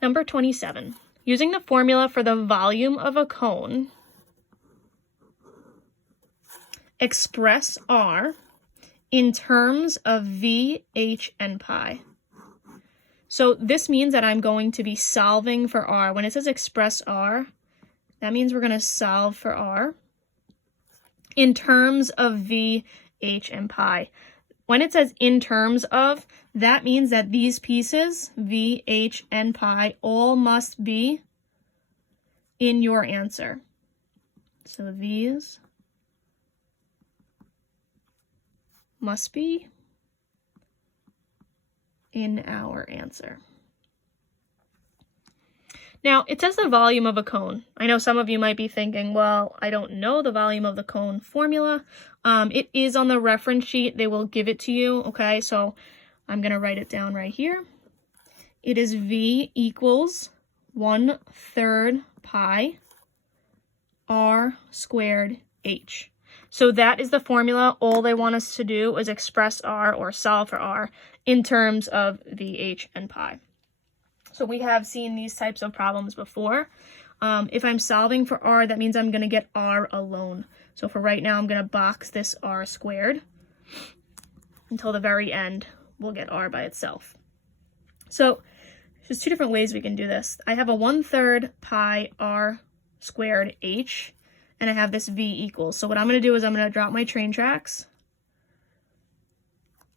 Number 27. Using the formula for the volume of a cone, express R in terms of V, H, and pi. So this means that I'm going to be solving for R. When it says express R, that means we're going to solve for R in terms of V, H, and pi. When it says in terms of, that means that these pieces, V, H, and pi, all must be in your answer. So these must be in our answer. Now, it says the volume of a cone. I know some of you might be thinking, well, I don't know the volume of the cone formula. It is on the reference sheet. They will give it to you, okay? So I'm going to write it down right here. It is V equals 1/3 pi R squared H. So that is the formula. All they want us to do is express R or solve for R in terms of V, H, and pi. So we have seen these types of problems before. If I'm solving for R, that means I'm going to get R alone. So for right now, I'm going to box this R squared until the very end, we'll get R by itself. So there's two different ways we can do this. I have a 1/3 pi R squared H, and I have this V equals. So what I'm going to do is I'm going to drop my train tracks.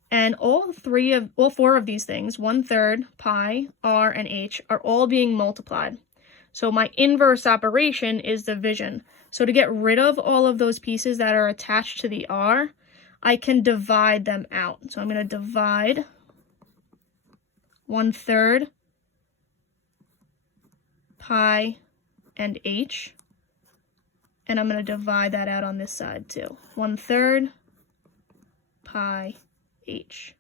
And all four of these things, 1/3 pi, R, and H, are all being multiplied. So my inverse operation is division. So to get rid of all of those pieces that are attached to the R, I can divide them out. So I'm going to divide 1/3 pi and H, and I'm going to divide that out on this side too. 1/3 pi H.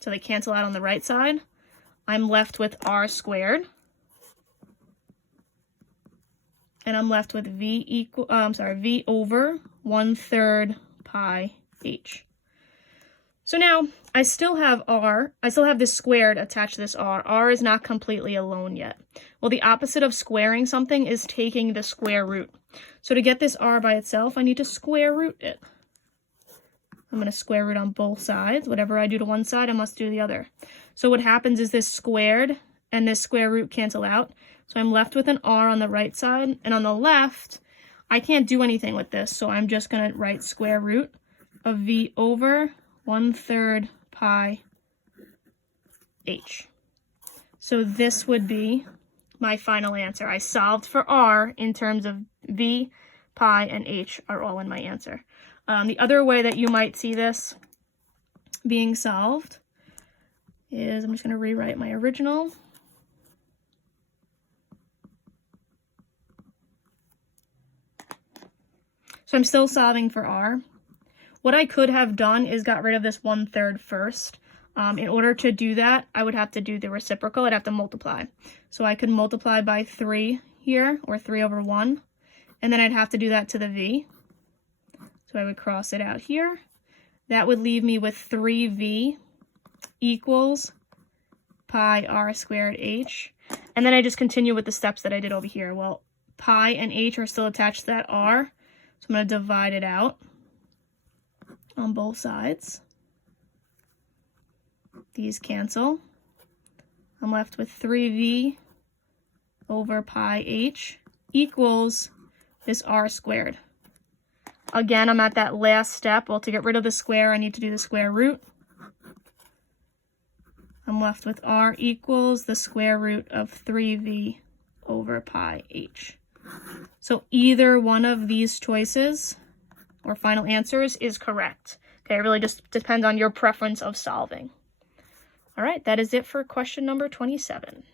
So they cancel out on the right side. I'm left with R squared. And I'm left with V over 1/3 pi H. So now I still have R. I still have this squared attached to this R. R is not completely alone yet. Well, the opposite of squaring something is taking the square root. So to get this R by itself, I need to square root it. I'm going to square root on both sides. Whatever I do to one side, I must do the other. So what happens is this squared and this square root cancel out. So I'm left with an R on the right side. And on the left, I can't do anything with this. So I'm just going to write square root of V over 1/3 pi H. So this would be my final answer. I solved for R in terms of V, pi, and H are all in my answer. The other way that you might see this being solved is, I'm just going to rewrite my original. So I'm still solving for R. What I could have done is got rid of this 1/3 first. In order to do that, I would have to do the reciprocal. I'd have to multiply. So I could multiply by 3 here, or 3 over 1. And then I'd have to do that to the V. So I would cross it out here. That would leave me with 3V equals pi R squared H. And then I just continue with the steps that I did over here. Well, pi and H are still attached to that R. So I'm going to divide it out on both sides. These cancel. I'm left with 3V over pi H equals this R squared. Again, I'm at that last step. Well, to get rid of the square, I need to do the square root. I'm left with R equals the square root of 3V over pi H. So either one of these choices or final answers is correct. Okay, it really just depends on your preference of solving. All right, that is it for question number 27.